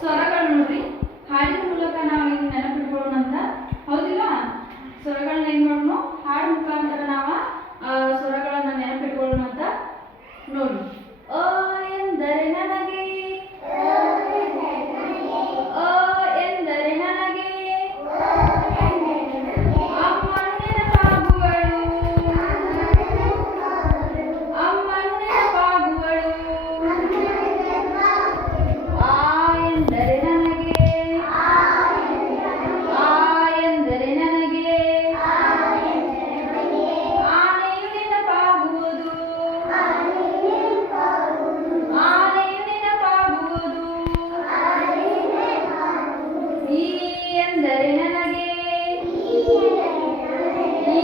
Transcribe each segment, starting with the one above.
ಸ್ವರಗಳು ನೋಡ್ರಿ, ಹಾಡಿನ ಮೂಲಕ ನಾವು ಇದು ನೆನಪಿಟ್ಕೊಳ್ಳೋಣ ಅಂತ, ಹೌದಿಲ್ಲ? ಸ್ವರಗಳನ್ನ ಏನ್ ಮಾಡೋಣ, ಹಾಡು ಮುಖಾಂತರ ನಾವು ಸ್ವರಗಳನ್ನ ನೆನಪಿಟ್ಕೊಳ್ಳೋಣ ಅಂತ ನೋಡಿ. ಅ ಎಂದರೆ ನನಗೆ, ಅ ಎಂದರೆ ನನಗೆ ಅಮ್ಮನು ನೆನಪಾಗುವಳು, ಅಮ್ಮನು ನೆನಪಾಗುವಳು. ಆ ಎಂದರೆ ನನಗೆ, ಆ ಎಂದರೆ ನನಗೆ ಆನೆಯು ನೆನಪಾಗುವುದು, ಆನೆಯು ನೆನಪಾಗುವುದು. ಈ ಎಂದರೆ ನನಗೆ, ಈ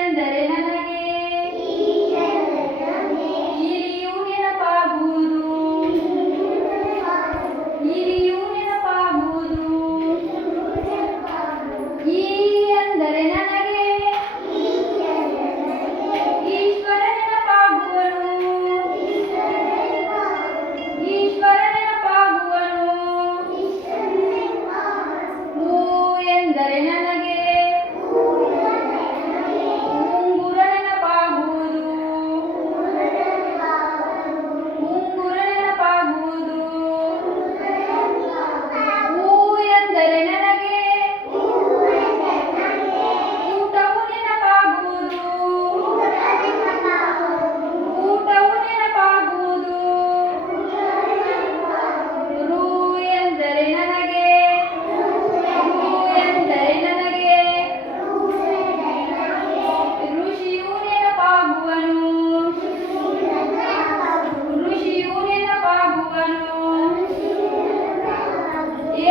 ಎಂದರೆ ನನಗೆ ಇಲಿಯು ನೆನಪಾಗುವುದು, ಇಲಿಯು ನೆನಪಾಗುವುದು. ಈ ಎಂದರೆ ನನಗೆ ಈಶ್ವರ ನೆನಪಾಗುವನು, ಈಶ್ವರ ನೆನಪಾಗುವನು. ಊ ಎಂದರೆ ನನಗೆ ಉಂಗುರ ನೆನಪಾಗುವುದು, ಉಂಗುರ ನೆನಪಾಗುವುದು. ಊ ಎಂದರೆ ನನಗೆ ಊಟವು ನೆನಪಾಗುವುದು, ಊಟವು ನೆನಪಾಗುವುದು. ರು ಎಂದರೆ ನನಗೆ, ರು ಎಂದರೆ ನನಗೆ ಋಷಿಯು ನೆನಪಾಗುವನು, ಋಷಿಯು ನೆನಪಾಗುವನು.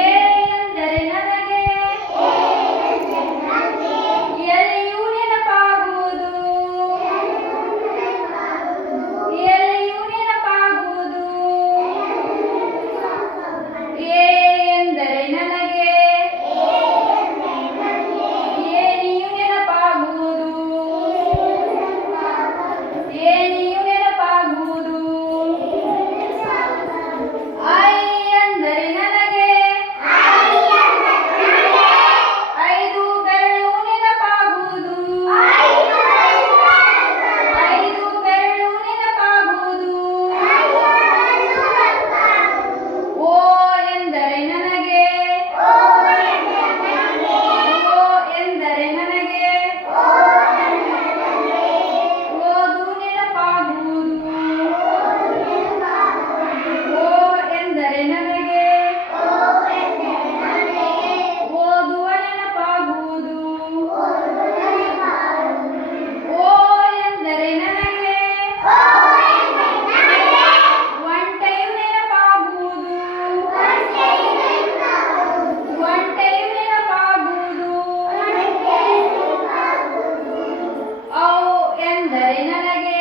ಎ ಎಂದರೆ ನನಗೆ ಎಲೆಯು ನೆನಪಾಗುವುದು, ಎಲೆಯು ನೆನಪಾಗುವುದು. ಎ ಎಂದರೆ ನನಗೆ ಏನಿಯು ನೆನಪಾಗುವುದು, ಏನಿಯು ನೆನಪಾಗುವುದು. ಐ ಎಂದರೆ ನನಗೆ ಐದು ಬೆರಳು ನೆನಪಾಗುವುದು, ಐದು ಬೆರಳು ನೆನಪಾಗುವುದು. ಓ ಎಂದರೆ ನನಗೆ, ಓ ಎಂದರೆ ನನಗೆ ಓದು ನೆನಪಾಗುವುದು, ಓ ಎಂದರೆ ನನಗೆ ಓದುವ ನೆನಪಾಗುವುದು. ಓ ಎಂದರೆ ನನಗೆ ಒಂಟೆಯು ನೆನಪಾಗುವುದು, ಒಂಟೆಯು ನೆನಪಾಗುವುದು. ಔ ಎಂದರೆ ನನಗೆ,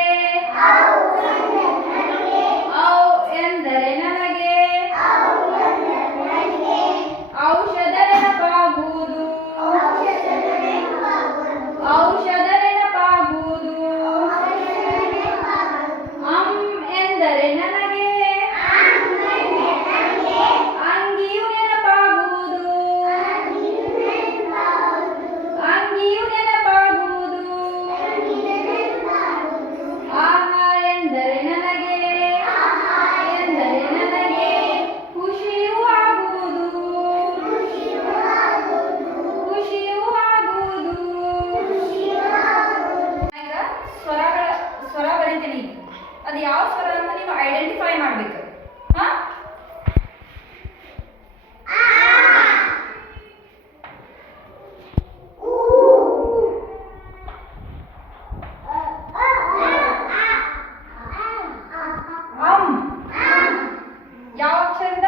ಔ ಎಂದರೆ ನನಗೆ ಔಷಧ ನೆನಪಾಗುವುದು, ಔಷಧ ನೆನಪಾಗುವುದು. ಅಂ ಎಂದರೆ ನನಗೆ ಅಂಗಿಯು ನೆನಪಾಗುವುದು, ಅಂಗಿಯು ನೆನಪಾಗುವುದು. ಆಹಾ ಎಂದರೆ ನನಗೆ, ಎಂದರೆ ನನಗೆ ಖುಷಿಯೂ ಆಗುವುದು, ಖುಷಿಯೂ ಆಗುವುದು. ಈಗ ಸ್ವರ ಬರೀತೀನಿ, ಅದು ಯಾವ ಸ್ವರ ಅಂತ ನೀವು ಐಡೆಂಟಿಫೈ ಮಾಡಬೇಕು. ಹಾ, ಅಂ ಯಾವ ಅಕ್ಷರದ?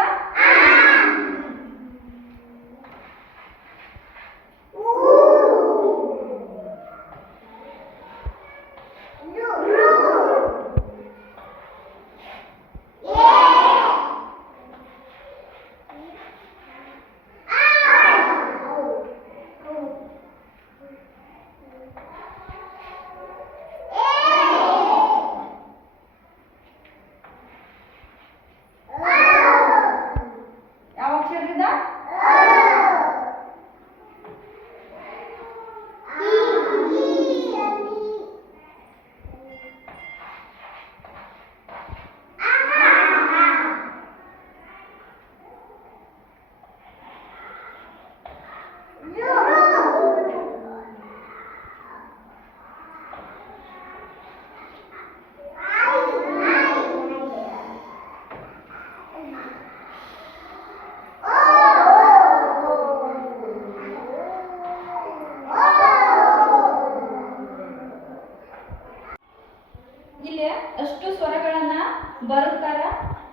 Yeah.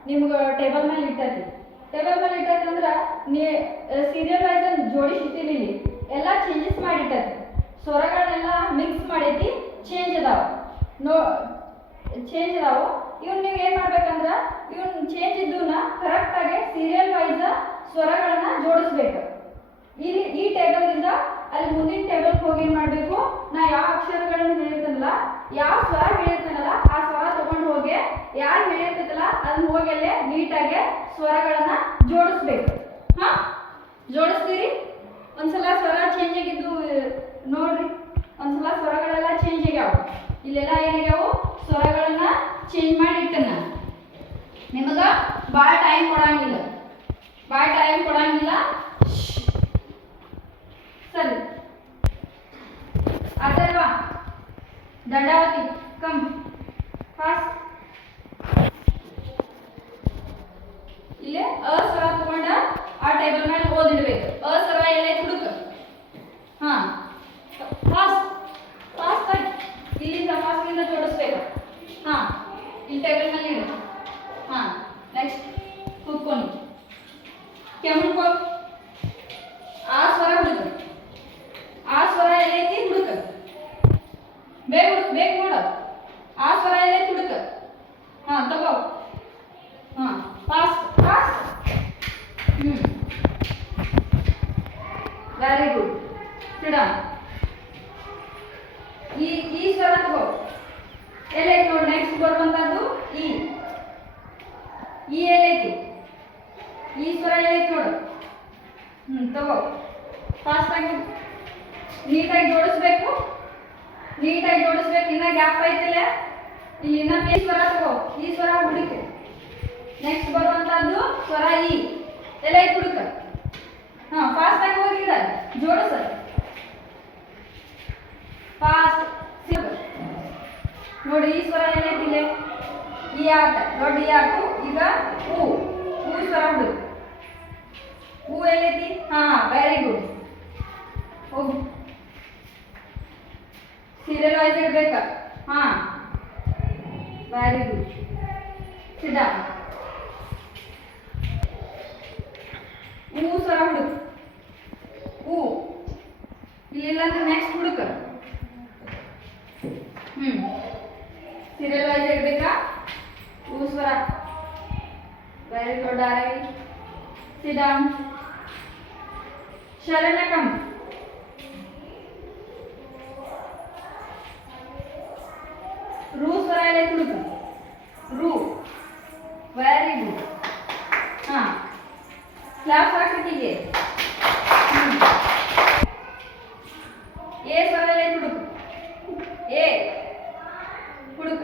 ನಿಮ್ಗೆ ಟೇಬಲ್ ಮೇಲೆ ಇಟ್ಟೈತಿ. ಟೇಬಲ್ ಮೇಲೆ ಇಟ್ಟೈತಿ ಅಂದ್ರೆ ನೀ ಸೀರಿಯಲ್ ವೈಸ್ ಜೋಡಿಸಿಟ್ಟಿಲ್ಲ, ಇಲ್ಲಿ ಎಲ್ಲ ಚೇಂಜಸ್ ಮಾಡಿಟ್ಟೈತಿ. ಸ್ವರಗಳನ್ನೆಲ್ಲ ಮಿಕ್ಸ್ ಮಾಡೈತಿ, ಚೇಂಜ್ ಅದಾವ ಚೇಂಜ್ ಅದಾವು. ಇವ್ನು ನೀವು ಏನು ಮಾಡ್ಬೇಕಂದ್ರೆ ಇವ್ನು ಚೇಂಜ್ ಇದ್ದೂನ ಕರೆಕ್ಟಾಗಿ ಸೀರಿಯಲ್ ವೈಸ್ ಸ್ವರಗಳನ್ನು ಜೋಡಿಸ್ಬೇಕು. ಈ ಟೇಬಲಿಂದ ಅಲ್ಲಿ ಮುಂದಿನ ಟೇಬಲ್ಗೆ ಹೋಗಿ ಏನು ಮಾಡಬೇಕು, ನಾ ಯಾವ ಅಕ್ಷರಗಳನ್ನು ಹೇಳಿರ್ತನಲ್ಲ, ಯಾವ ಸ್ವರ ಹೇಳಿರ್ತಾನಲ್ಲ ಆ ಸ್ವರ ತಗೊಂಡು ಹೋಗಿ ಯಾರು ಹೇಳಿರ್ತೈತಲ್ಲ ಅದನ್ನ ಹೋಗಿ ಅಲ್ಲೇ ನೀಟಾಗಿ ಸ್ವರಗಳನ್ನು ಜೋಡಿಸ್ಬೇಕು. ಹಾಂ, ಜೋಡಿಸ್ತೀರಿ? ಒಂದ್ಸಲ ಸ್ವರ ಚೇಂಜ್ ಆಗಿದ್ದು ನೋಡ್ರಿ. ಒಂದ್ಸಲ ಸ್ವರಗಳೆಲ್ಲ ಚೇಂಜ್ ಆಗ್ಯಾವ. ಇಲ್ಲೆಲ್ಲ ಏನಾಗ್ಯಾವು, ಸ್ವರಗಳನ್ನ ಚೇಂಜ್ ಮಾಡಿ ಇಟ್ಟನ. ನಿಮಗೆ ಭಾಳ ಟೈಮ್ ಕೊಡಂಗಿಲ್ಲ. ಸರಿ, ಅಥರ್ವ, ದಂಡಾವತಿ, ಕಮ್ ಫಾಸ್ಟ್. ಇಲ್ಲೇ ಸ್ವರ ತಗೊಂಡ ಆ ಟೇಬಲ್ ಮೇಲೆ ಓದಿಡ್ಬೇಕು. ಸ್ವರ ಎಲ್ಲ ಹುಡುಕ. ಹಾಂ, ಫಾಸ್ಟ್ ಆಗಿ ಇಲ್ಲಿಂದ ಫಾಸ್ಟ್ಲಿಂದ ಜೋಡಿಸ್ಬೇಕು. ಹಾಂ, ಇಲ್ಲಿ ಟೇಬಲ್ ಮೇಲೆ ಇಡು. ಹಾಂ, ನೆಕ್ಸ್ಟ್ ಕೂತ್ಕೊಂಡು ಕೆಮ್ಮು ಆ ಸ್ವರ ಹುಡುಕ. ಆ ಸ್ವರ ಎಲ್ಲೈತಿ ಹುಡುಕ. ಬೇಗ ನೋಡ. ಆ ಸ್ವರ ಎಲ್ಲೈತಿ ಹುಡುಕ. ಹಾಂ, ತಗೋ. ಹಾಂ, ಫಾಸ್ಟ್. Very good. ಸಿಡ. ಈ ಸ್ವರ ತಗೋ. ಎಲ್ಲೈತಿ ನೋಡಿ. ನೆಕ್ಸ್ಟ್ ಬರುವಂತದ್ದು ಈ ಎಲ್ಲೈತಿ. ಈ ಸ್ವರ ಎಲ್ಲೈತಿ ನೋಡು. ತಗೋ. ಫಾಸ್ಟ್ ಆಗಿ ನೀಟಾಗಿ ಜೋಡಿಸ್ಬೇಕು. ಇನ್ನ ಗ್ಯಾಪ್ ಐತಿಲ್ಲ. ಇಲ್ಲಿ ಇನ್ನ ಈ ಸ್ವರ ತಗೋ. ಈ ಸ್ವರ ಹುಡುಕು. ನೆಕ್ಸ್ಟ್ ಬರುವಂತದ್ದು ಸ್ವರ ಈ ಎಲ್ಲೈತಿ ಹುಡುಕ. ಹಾಂ, ಫಾಸ್ಟ್ ಆಗಿ ಹೋಗಿ ಜೋಡಿಸ. ಫಾಸ್ಟ್ ನೋಡಿ. ಈ ಸ್ವರ ಏನೈತಿ ಇಲ್ಲೇ ಈ ಆಟ ದೊಡ್ಡ ಈ ಆಟು. ಈಗ ಹೂ ಸ್ವರ ಹುಡುಗ. ಹೂ ಎಲ್ಲೈತಿ? ಹಾಂ, ವೆರಿ ಗುಡ್. ಹೋಗು. ಸೀರಿಯಲ್ ವೈಸ್ ಇಡ್ಬೇಕ. ಹಾಂ, ವೆರಿ ಗುಡ್. ಸಿದ್ಧ. ಹೂ ಸ್ವರ ಹುಡುಗ. ಹೂ ಇಲ್ಲಿಲ್ಲ ಅಂದ್ರೆ ನೆಕ್ಸ್ಟ್ ಹುಡುಕ. ಸೀರಿಯಲ್ ವೈಸ್ ಇಡ್ಬೇಕಾ? ಹೂ ಸ್ವರ. Very good Aaravi. ಸಿದ್ಧ. ಶರಣಕಂ. ರೂ ಸ್ವರ ಎಲ್ಲ ಹುಡುಗ. ರೂ. Very good. ಹಾಂ, ಕ್ಲಾಸ್ ಹಾಕಿಗೆ. ಎ ಸ್ವರ ಎಲ್ಲ ಹುಡುಗ. ಎ ಹುಡುಗ.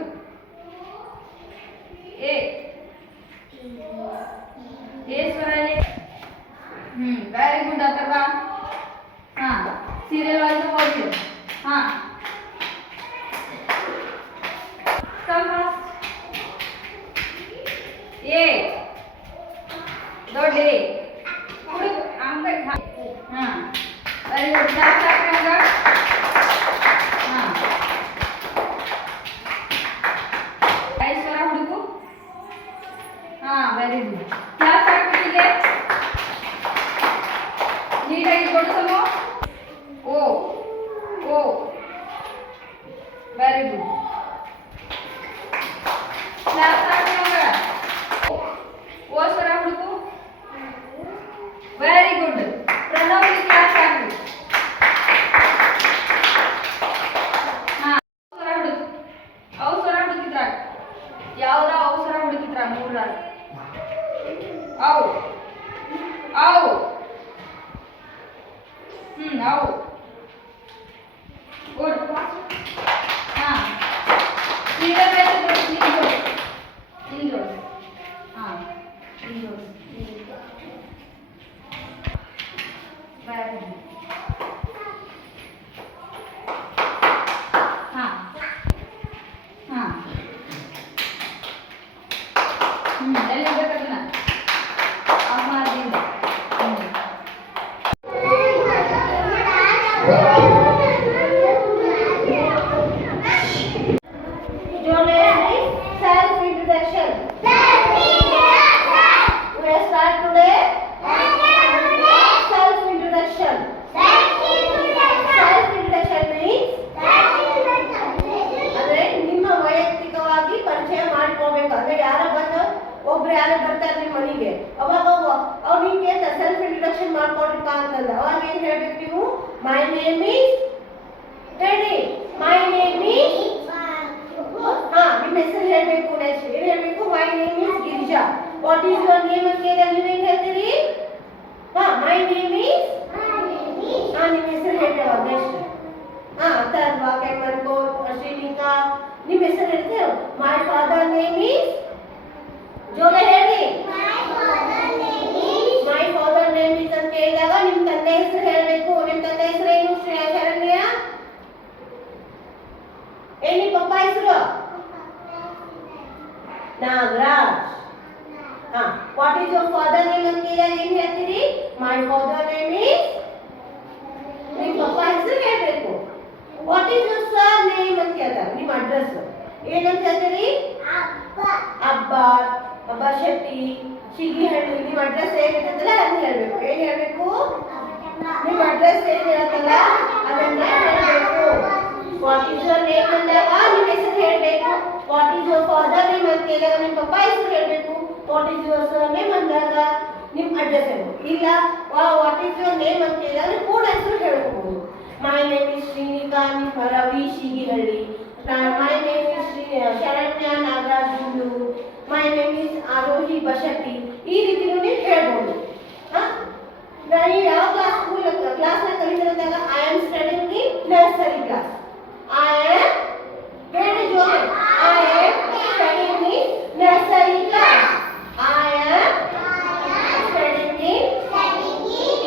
ಎ ಸ್ವರ ಎಲ್ಲ. Very good Atharva. ಹಾಂ, ಸೀರಿಯಲ್ ವೈಸ್ ಓದಿ. ಹಾಂ, ಕಮ್ ಫಾಸ್ಟ್. ಎ ದೊಡ್ಡ ಎ ಹುಡುಗ. ಹಂಗ. ಹಾಂ, ವೆರಿ ಗುಡ್. ಕ್ಲಾಸ್ ಹಾಕಿ ಹಂಗ. ಹಾಂ, ಐ ಸ್ವರ ಹುಡುಗು. ಹಾಂ, ವೆರಿ ಗುಡ್. ಕ್ಲಾಸ್ ಹಾಕಿಗೆ ನೀಟಾಗಿ ಜೋಡಿಸಲು. ಓ ವೆರಿ ಗುಡ್. ಕ್ಲಾಸ್ ಹಾಕಿದಾಗ ಓ ಸ್ವರ ಹುಡುಕು. Very good. ಪ್ರಣವ್ ಕ್ಲಾಸ್ ಹಾಕಿ. ಹಾಂ, ಸ್ವರ ಹುಡುಕು. ಅವು ಸ್ವರ ಹುಡುಕಿದ್ರಾಗ ಯಾವ್ದ ಅವು ಸ್ವರ ಹುಡುಕಿದ್ರಾಗ ಮೂರಾಗ ಅವು. ಅವು ಗುಡ್. ಹಾಂ, ಸೀರಿಯಲ್ ವೈಸ್ ಜೋಡಿಸಿ. ಹಾಂ, ವೆರಿ ಗುಡ್. ಹಾಂ, ಎಲ್ಲಿ ಇರ್ಬೇಕದನ್ನ ಅಮ್ಮದಿಂದ. Self introduction. ಬರ್ತಾರೆ ನಿಮ್ಮ ಮನೆಗೆ. ಅವಾಗ ಅವ್ರು ನಿಮ್ಗೆ ಕೇಳ್ತಾರೆ ಸೆಲ್ಫ್ ಇಂಟ್ರೊಡಕ್ಷನ್ ಮಾಡ್ಕೊಡ್ರಿಪ್ಪ ಅಂತಂದ. ಅವಾಗ ಏನ್ ಹೇಳ್ಬೇಕು ನೀವು? ಮೈ ನೇಮ್ ಈಸ್ ಹೇಳಿ. ಮೈ ನೇಮ್ ಈಸ್ ನಿಮ್ಮ ಹೆಸರು ಹೇಳ್ಬೇಕು. ನೆಕ್ಸ್ಟ್ ಏನ್ ಹೇಳ್ಬೇಕು? My name is Girija. What is your name ಅಂತ ಕೇಳಿದಾಗ ನೀವೇನ್ ಹೇಳ್ತೀರಿ? ಮೈ ನೇಮ್ ಈಸ್ ನಿಮ್ಮ ಹೆಸರು ಹೇಳ್ತೇವ. ನೆಕ್ಸ್ಟ್ ಅಥರ್ವ, ಕೆಮ್ಮನ್ಕೋಟ್, ಶ್ರೀನಿಕಾ, ನಿಮ್ಮ ಹೆಸರು ಹೇಳ್ತೇವೆ. ಮೈ ಫಾದರ್ ನೇಮ್ ಈಸ್ ಜೋರ ಹೇಳಿ. ಮೈ ಫಾದರ್ ನೇಮ್ ಈಸ್ ಅಂತ ಕೇಳಿದಾಗ ನಿಮ್ಮ ತಂದೆ ಹೆಸರು ಹೇಳ್ಬೇಕು. ನಿಮ್ಮ ತಂದೆ ಹೆಸರು ಏನು? ಶರಣ್ಯ. ಏನ್ ನಿಮ್ಮ ಪಪ್ಪ ಹೆಸರು? Nagaraj. What is your father name ಅಂತ ಕೇಳಿದಾಗ ಏನ್ ಹೇಳ್ತೀರಿ? ಮೈ ಫಾದರ್ ನೇಮ್ ಈಸ್ ನಿಮ್ಮ ಪಪ್ಪ ಹೆಸರು ಹೇಳ್ಬೇಕು. What is your sir name ಅಂತ ಕೇಳ್ತಾರೆ. ನಿಮ್ಮ ಅಡ್ರೆಸ್ ಏನಂತ ಹೇಳ್ತೀರಿ? ಅಬ್ಬ ಶೆಟ್ಟಿ, ಶಿಗಿಹಳ್ಳಿ. ನಿಮ್ಮ ಅಡ್ರೆಸ್ ಏನಿರುತ್ತಲ್ಲ ಅದನ್ನ ಹೇಳ್ಬೇಕು. ಏನ್ ಹೇಳ್ಬೇಕು? ನಿಮ್ಮ ಅಡ್ರೆಸ್ ಏನಿರುತ್ತಲ್ಲ ಅದನ್ನ ಹೇಳ್ಬೇಕು. ವಾಟ್ ಈಸ್ ಯುವರ್ ನೇಮ್ ಅಂದಾಗ ನಿಮ್ಮ ಹೆಸರು ಹೇಳ್ಬೇಕು. What is your father name ಅಂತ ಕೇಳಿದಾಗ ನಿಮ್ಮ ಪಪ್ಪ ಹೆಸರು ಹೇಳ್ಬೇಕು. What is your sir name ಅಂದಾಗ ನಿಮ್ಮ ಅಡ್ರೆಸ್ ಹೇಳ್ಬೇಕು. ಇಲ್ಲ ವಾಟ್ ಈಸ್ ಯುವರ್ ನೇಮ್ ಅಂತ ಕೇಳಿದಾಗ ನೀವು ಪೂರ್ಣ ಹೆಸರು ಹೇಳ್ಕೋಬಹುದು. ಮೈ ನೇಮ್ ಇಸ್ ಶ್ರೀನಿಕಾ, ನಿಮ್ಮ Ravi Shigihalli. My name is Sharanya Nagaraj Gundu. My name is Aarohi Bashetti. ಈ ರೀತಿ ನೀವು ಹೇಳ್ಬೋದು. ನಾನು ಯಾವ ಕ್ಲಾಸ್ನ ಕಲಿತಿರೋದಾಗ I am studying in nursery class. I am ಹೇಳಿ ಜೋರೆ. I am studying in nursery class. I am studying in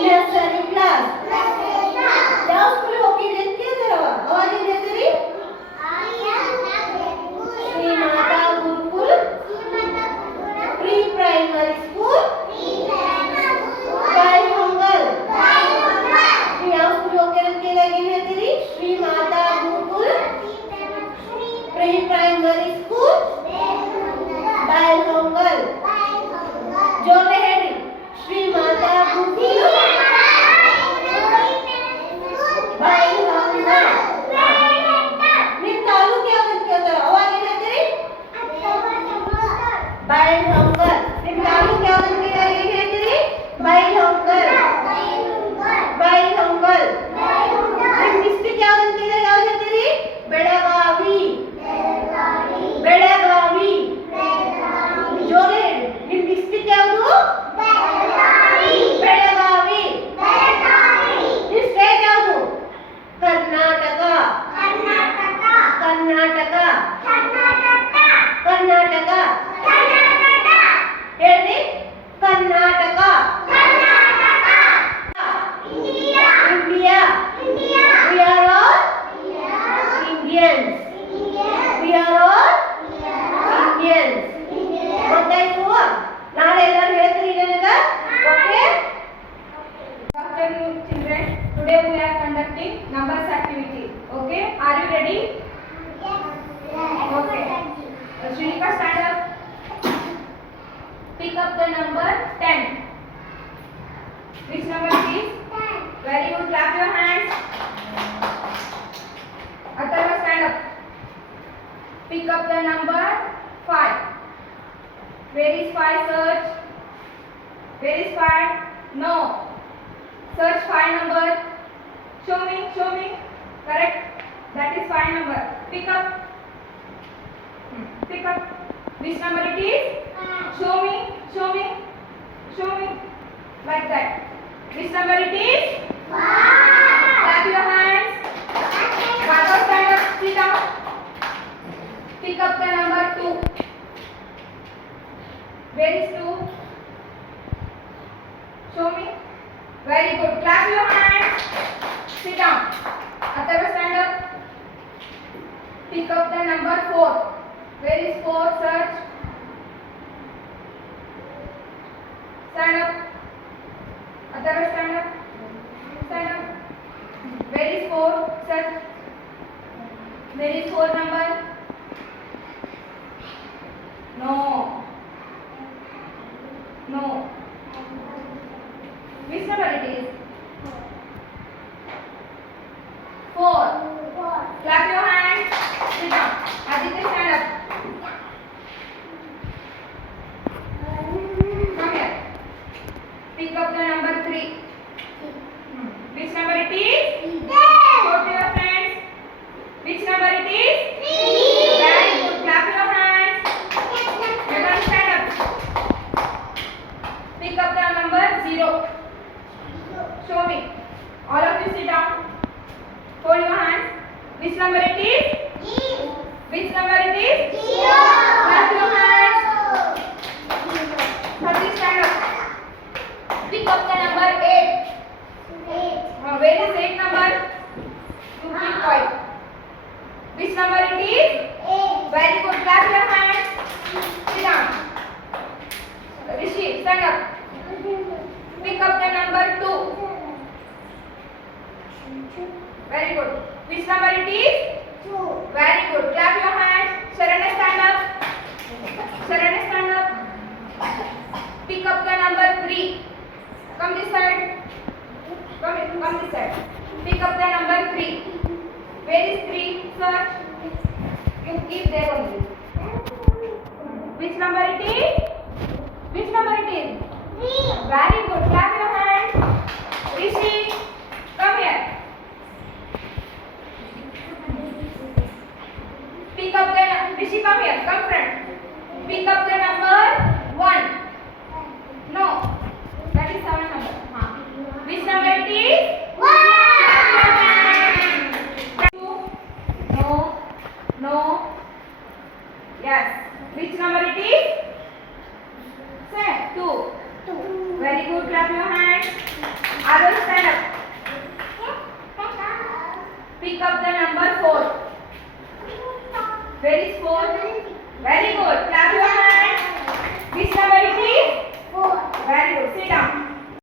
nursery class. ಯಾವ ಸ್ಕೂಲ್ ಹೋಗಿದ್ರಿ ಅಂತ ಕೇಳ್ತಾರವ. ಅವಾಗ ಏನ್ ಹೇಳ್ತೀರಿ? Shri Mata Gurukul pre primary school Bailhongal. ನೀವು ಯಾವ ಸ್ಕೂಲ್ ಹೋಗ್ತೀರ ಅಂತ ಕೇಳಿದಾಗ ಏನ್ ಹೇಳ್ತೀರಿ? Shri Mata Gurukul pre primary school ಬಾಯ್ಹೊಂಗಲ್. ಜೋರ ಹೇಳಿ. ಶ್ರೀ ಮಾತಾ ಗುರುಕುಲ್ ಬಾಯ್ಹೊಂಗಲ್. ನಿಮ್ಮ ತಾಲೂಕು ಯಾವ್ದು ಕೇಳ್ತಾರ. ಅವಾಗ ಏನ್ ಹೇಳ್ತೀರಿ? ಬಾಯ್ಹೊಂಗಲ್. ನಿಮ್ಮ ತಾಲೂಕು ಯಾವ್ದು ಕೇಳಿದಾಗ ಏನ್ ಹೇಳ್ತೀರಿ? ಬಾಯ್ಹೊಂಗಲ್. ಬಾಯ್ಹೊಂಗಲ್. ನಿಮ್ಮ ಡಿಸ್ಟ್ರಿಕ್ಟ್ ಯಾವ್ದು ಅಂತ ಕೇಳಿದಾಗ ಯಾವ್ದು ಹೇಳ್ತೀರಿ? ಬೆಳಗಾವಿ. ಬೆಳಗಾವಿ. ಜೋರ ಹೇಳಿ. ನಿಮ್ಮ ಡಿಸ್ಟ್ರಿಕ್ಟ್ ಯಾವುದು? ಬೆಳಗಾವಿ. ನಿಮ್ಮ ಸ್ಟೇಟ್ ಯಾವುದು? ಕರ್ನಾಟಕ. ಕರ್ನಾಟಕ. ಕರ್ನಾಟಕ. ಹೇಳಿ. Karnataka. India. We are all Indians. We are all Indians. ಗೊತ್ತಾಯ್ತು? ನಾಳೆ ಎಲ್ಲರೂ ಹೇಳ್ತೀರಿ ನನಗ? Okay? Good afternoon, children. Today we are conducting numbers activity. Okay, are you ready? Okay. Shrinika, stand up. Pick up the number 10. Which number it is? 10. Very good. Clap your hands. Atharva, stand up. Pick up the number 5. Where is 5? Search. Where is 5? No. Search 5 number. Show me. Correct. That is 5 number. Pick up. Pick up. Which number it is? Show me. Like that. Which number it is? 5. Clap your hands. Bhagav, stand up. Sit down. Pick up the number 2. Where is 2? Show me. Very good. Clap your hands. Sit down. Atharva, stand up. Pick up the number 4. Where is 4? Search. Stand up. Atharva, stand up. Where is 4? Search. Where is 4 number? No. Which number it is? 4. Clap your hands. Sit down. Aditya, stand up. stand up. Pick up the number 2. Very good. Which number it is? 2. Very good. Clap your hands. Sharanya, stand up. Sharanya, stand up. Pick up the number 3. Come this side. Come this side. Pick up the number 3. Where is 3? Search. You keep there only. Which number it is? Which number it is? 3. Very good. Clap your hands. Rishi, come here. Pick up the Rishi, come here. Come front. Pick up the number 1. No. That is 7 number. Which number it is? 1. No. No. Yes. Which number it is? Say 2. Very good. Clap your hands. Others, stand up. Pick up the number 4. Where is 4? Very good. Clap your hands. Which number it is? 4. Very good. Sit down.